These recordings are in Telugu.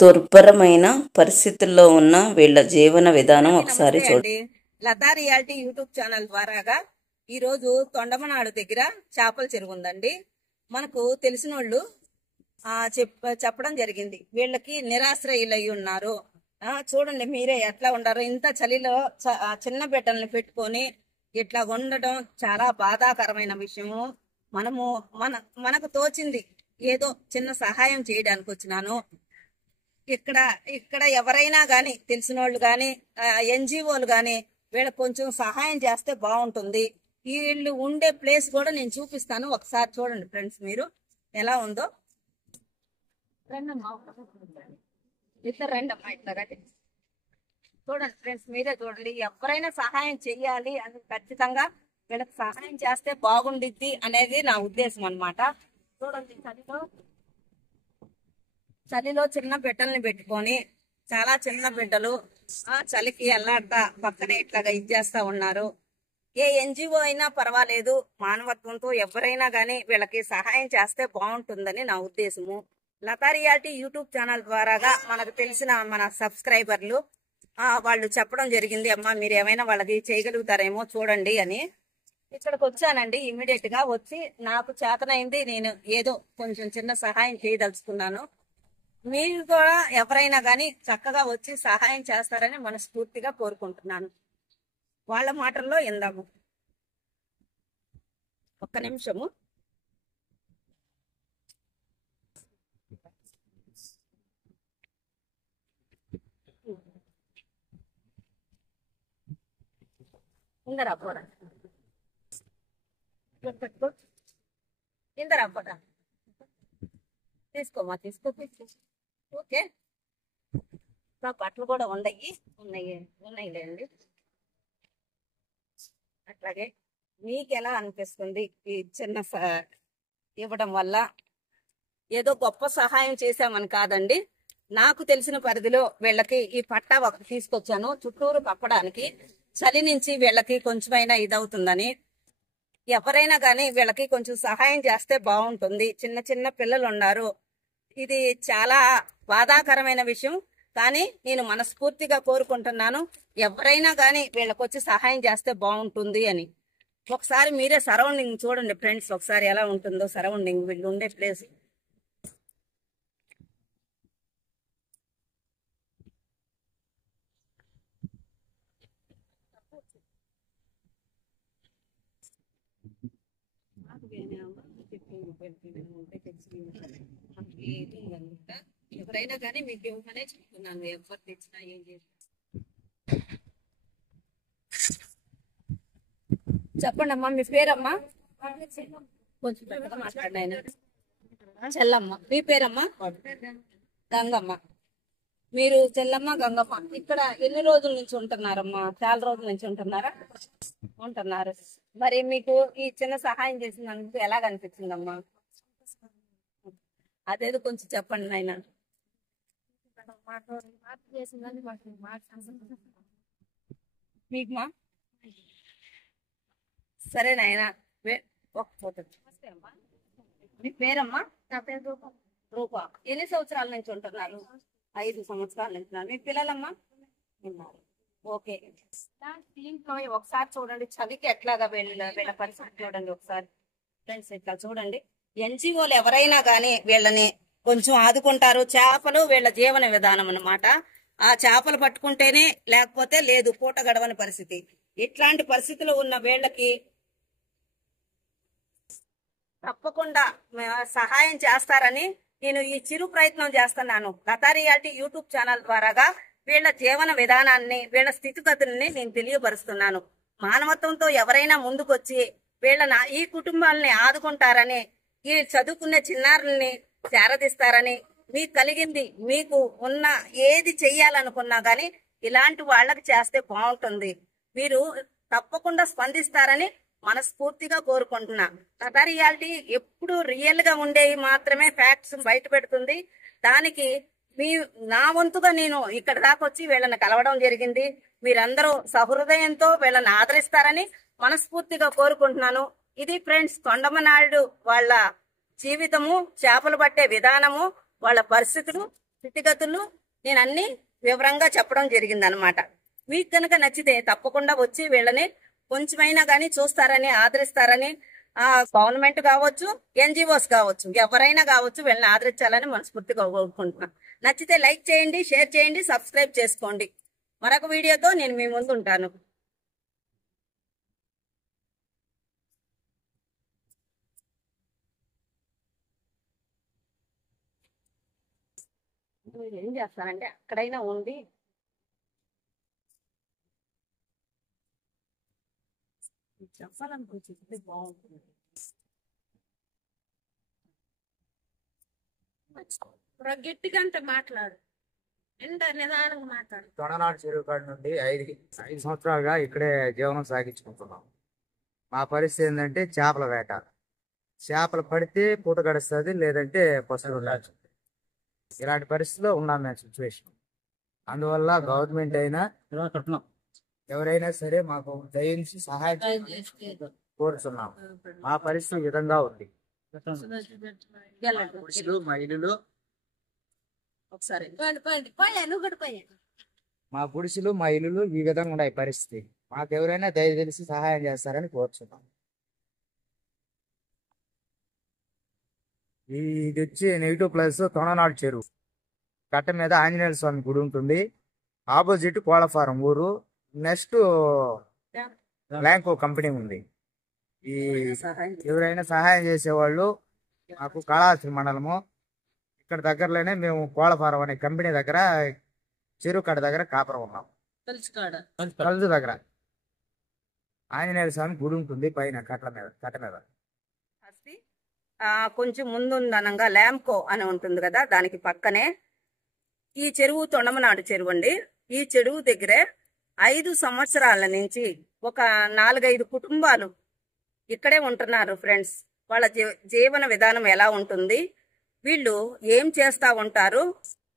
దుర్భరమైన పరిస్థితుల్లో ఉన్న వీళ్ళ జీవన విధానం ఒకసారి చూడండి. లతా రియాలిటీ యూట్యూబ్ ఛానల్ ద్వారాగా ఈ రోజు తొండమనాడు దగ్గర చేపల చెరువు ఉందండి. మనకు తెలిసిన వాళ్ళు చెప్పడం జరిగింది. వీళ్ళకి నిరాశ్రయులు అయి ఉన్నారు. చూడండి మీరే ఎట్లా ఉండారో. ఇంత చలిలో చిన్న బిడ్డల్ని పెట్టుకొని ఇట్లా ఉండటం చాలా బాధాకరమైన విషయము. మనకు తోచింది ఏదో చిన్న సహాయం చేయడానికి వచ్చినాను. ఇక్కడ ఎవరైనా గాని తెలిసిన వాళ్ళు గాని ఎన్జిఓలు గాని వీళ్ళకి కొంచెం సహాయం చేస్తే బాగుంటుంది. వీళ్ళు ఉండే ప్లేస్ కూడా నేను చూపిస్తాను, ఒకసారి చూడండి ఫ్రెండ్స్ మీరు ఎలా ఉందో. ఇద్దరు రెండమ్మా ఇట్లా చూడండి ఫ్రెండ్స్, మీరే చూడండి. ఎవరైనా సహాయం చెయ్యాలి అని ఖచ్చితంగా వీళ్ళకి సహాయం చేస్తే బాగుండిద్ది అనేది నా ఉద్దేశం అన్నమాట. చూడండి చలిలో చిన్న బిడ్డల్ని పెట్టుకొని చాలా చిన్న బిడ్డలు చలికి ఎల్లాడతా పక్కనే ఇట్లాగా ఇచ్చేస్తా ఉన్నారు. ఏ ఎన్జిఓ అయినా పర్వాలేదు, మానవత్వంతో ఎవరైనా గానీ వీళ్ళకి సహాయం చేస్తే బాగుంటుందని నా ఉద్దేశము. లతా రియాలిటీ యూట్యూబ్ ఛానల్ ద్వారాగా మనకు తెలిసిన మన సబ్స్క్రైబర్లు వాళ్ళు చెప్పడం జరిగింది, అమ్మా మీరు ఏమైనా వాళ్ళకి చేయగలుగుతారేమో చూడండి అని. ఇక్కడికి వచ్చానండి. ఇమీడియట్ గా వచ్చి నాకు చేతనైంది నేను ఏదో కొంచెం చిన్న సహాయం చేయదలుచుకున్నాను. మీరు కూడా ఎవరైనా గానీ చక్కగా వచ్చి సహాయం చేస్తారని మనస్ఫూర్తిగా కోరుకుంటున్నాను. వాళ్ళ మాటల్లో ఇందాము. ఒక్క నిమిషము. ఇందరా పోరా ఇందరా పోరా తీసుకోమా తీసుకో. ఓకే, బట్టలు కూడా ఉన్నాయిలేండి. అట్లాగే మీకు ఎలా అనిపిస్తుంది ఈ చిన్న ఇవ్వడం వల్ల? ఏదో గొప్ప సహాయం చేశామని కాదండి, నాకు తెలిసిన పరిధిలో వీళ్ళకి ఈ పట్టా ఒకటి తీసుకొచ్చాను చుట్టూరు కప్పడానికి. చలి నుంచి వీళ్ళకి కొంచెమైనా ఇదవుతుందని. ఎవరైనా కానీ వీళ్ళకి కొంచెం సహాయం చేస్తే బాగుంటుంది. చిన్న చిన్న పిల్లలు ఉన్నారు. ఇది చాలా బాధాకరమైన విషయం, కానీ నేను మనస్ఫూర్తిగా కోరుకుంటున్నాను ఎవరైనా కానీ వీళ్ళకి వచ్చి సహాయం చేస్తే బాగుంటుంది అని. ఒకసారి మీరే సరౌండింగ్ చూడండి ఫ్రెండ్స్, ఒకసారి ఎలా ఉంటుందో సరౌండింగ్ వీళ్ళు ఉండే ప్లేస్. ఎవరైనా కానీ మీకు ఇవ్వమనే చెప్తున్నాను, ఎవరు తెచ్చినా ఏం చేసి. చెప్పండి అమ్మా, మీ పేరమ్మా? కొంచెం పెద్దగా మాట్లాడిన ఆయన. చెల్లమ్మ. మీ పేరమ్మా? గంగమ్మ. మీరు చెల్లమ్మ గంగమ్మ. ఇక్కడ ఎన్ని రోజుల నుంచి ఉంటున్నారమ్మా? చాలా రోజుల నుంచి ఉంటున్నారు. మరి మీకు ఈ చిన్న సహాయం చేసినందుకు ఎలా అనిపించిందమ్మా? అదేదో కొంచెం చెప్పండి నాయన. మీకుమా? సరే నాయన, ఒక ఫోటో. మీ పేరమ్మా? నా పేరు రూపా. ఎన్ని సంవత్సరాల నుంచి ఉంటున్నారు? 5 సంవత్సరాల నుంచి. మీ పిల్లలమ్మా? ఓకే. దీంట్లో ఒకసారి చూడండి చలికి ఎట్లాగా వీళ్ళ పరిస్థితి చూడండి ఒకసారి ఫ్రెండ్స్. ఇట్లా చూడండి, ఎన్జిఓలు ఎవరైనా గానీ వీళ్ళని కొంచెం ఆదుకుంటారు. చేపలు వీళ్ళ జీవన విధానం అన్నమాట. ఆ చేపలు పట్టుకుంటేనే, లేకపోతే లేదు, పూట గడవని పరిస్థితి. ఇట్లాంటి పరిస్థితులు ఉన్న వీళ్ళకి తప్పకుండా సహాయం చేస్తారని నేను ఈ చిరు ప్రయత్నం చేస్తున్నాను. లతా రియాలిటీ యూట్యూబ్ ఛానల్ ద్వారాగా వీళ్ళ జీవన విధానాన్ని, వీళ్ళ స్థితిగతుల్ని నేను తెలియపరుస్తున్నాను. మానవత్వంతో ఎవరైనా ముందుకొచ్చి ఈ కుటుంబాలని ఆదుకుంటారని, ఈ చదువుకునే చిన్నారుల్ని చేరదీస్తారని, మీకు కలిగింది మీకు ఉన్న ఏది చెయ్యాలనుకున్నా గానీ ఇలాంటి వాళ్ళకి చేస్తే బాగుంటుంది. మీరు తప్పకుండా స్పందిస్తారని మనస్ఫూర్తిగా కోరుకుంటున్నా. లతా రియాలిటీ ఎప్పుడు రియల్ గా ఉండేవి మాత్రమే ఫ్యాక్ట్స్ బయట పెడుతుంది. దానికి నా వంతుగా నేను ఇక్కడ దాకా వచ్చి వీళ్ళని కలవడం జరిగింది. మీరందరూ సహృదయంతో వీళ్ళని ఆదరిస్తారని మనస్ఫూర్తిగా కోరుకుంటున్నాను. ఇది ఫ్రెండ్స్ తొండమనాయుడు వాళ్ళ జీవితము, చేపలు పట్టే విధానము, వాళ్ళ పరిస్థితులు స్థితిగతులు నేను అన్ని వివరంగా చెప్పడం జరిగింది అనమాట. మీకు కనుక నచ్చితే తప్పకుండా వచ్చి వీళ్ళని కొంచెమైనా కానీ చూస్తారని, ఆదరిస్తారని, గవర్నమెంట్ కావచ్చు, ఎన్జిఓస్ కావచ్చు, ఎవరైనా కావచ్చు, వీళ్ళని ఆదరించాలని మనస్ఫూర్తిగా కోరుకుంటున్నాను. నచ్చితే లైక్ చేయండి, షేర్ చేయండి, సబ్స్క్రైబ్ చేసుకోండి. మరొక వీడియోతో నేను మీ ముందు ఉంటాను. ఏం చేస్తానంటే అక్కడైనా ఉండి చెప్పాలనుకుంటుంది బాగుంటుంది. గట్టిగా అంటే మాట్లాడు, ఎంత నిదానంగా మాట్లాడు. తొడనాడు చెరువు కాడ నుండి 5 సంవత్సరాలుగా ఇక్కడే జీవనం సాగించుకుంటున్నాం. మా పరిస్థితి ఏంటంటే చేపల వేట. చేపలు పడితే పూట గడుస్తుంది, లేదంటే పసులు ఉండాల్సి. ఇలాంటి పరిస్థితిలో ఉన్నాం మేము సిచ్యువేషన్. అందువల్ల గవర్నమెంట్ అయినా ఎవరైనా సరే మాకు దయించి సహాయం కోరుతున్నాం. మా పరిస్థితి ఈ విధంగా ఉంది. పురుషులు, మహిళలు ఒకసారి మా గుడిసెలు మా ఇల్లులు ఈ విధంగా ఉన్నాయి పరిస్థితి. మాకు ఎవరైనా దయచేసి సహాయం చేస్తారని కోరుచున్నాం. ఇది వచ్చి -+ తొననాడు చెరువు కట్ట మీద ఆంజనేయ స్వామి గుడి ఉంటుంది. ఆపోజిట్ కోళ్ళఫారం ఊరు. నెక్స్ట్ ల్యాంకో కంపెనీ ఉంది. ఈ ఎవరైనా సహాయం చేసేవాళ్ళు మాకు కాళహస్తి మండలము ఇక్కడ దగ్గరలోనే మేము కోళ్ళఫారం అనే కంపెనీ దగ్గర చెరువు కట్ట దగ్గర కాపురం ఉన్నాం. కలుసు దగ్గర ఆంజనేయ స్వామి గుడి ఉంటుంది పైన కట్ట మీద. కొంచెం ముందుందనంగా ల్యాంకో అని ఉంటుంది కదా, దానికి పక్కనే ఈ చెరువు తొండమనాడు చెరువు అండి. ఈ చెరువు దగ్గరే 5 సంవత్సరాల నుంచి ఒక 4-5 కుటుంబాలు ఇక్కడే ఉంటున్నారు ఫ్రెండ్స్. వాళ్ళ జీవన విధానం ఎలా ఉంటుంది, వీళ్ళు ఏం చేస్తా ఉంటారు,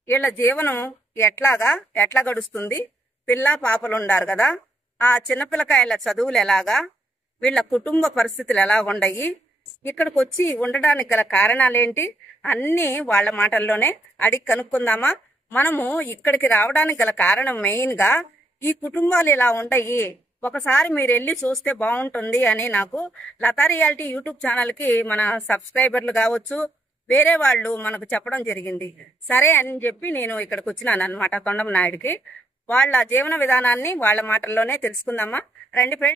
వీళ్ళ జీవనం ఎట్లా గడుస్తుంది, పిల్ల పాపలు ఉండారు కదా, ఆ చిన్నపిల్లకాయల చదువులు ఎలాగా, వీళ్ళ కుటుంబ పరిస్థితులు ఎలా ఉండయి, ఇక్కడికి వచ్చి ఉండడానికి గల కారణాలేంటి అన్నీ వాళ్ళ మాటల్లోనే అడిగి కనుక్కుందామా. మనము ఇక్కడికి రావడానికి గల కారణం మెయిన్ గా ఈ కుటుంబాలు ఇలా ఉండయి, ఒకసారి మీరు వెళ్ళి చూస్తే బాగుంటుంది అని నాకు లతా రియాలిటీ యూట్యూబ్ ఛానల్ కి మన సబ్స్క్రైబర్లు కావచ్చు, వేరే వాళ్ళు మనకు చెప్పడం జరిగింది. సరే అని చెప్పి నేను ఇక్కడికి వచ్చినాను అనమాట తొండమనాయుడికి. వాళ్ళ జీవన విధానాన్ని వాళ్ళ మాటల్లోనే తెలుసుకుందామా రండి ఫ్రెండ్స్.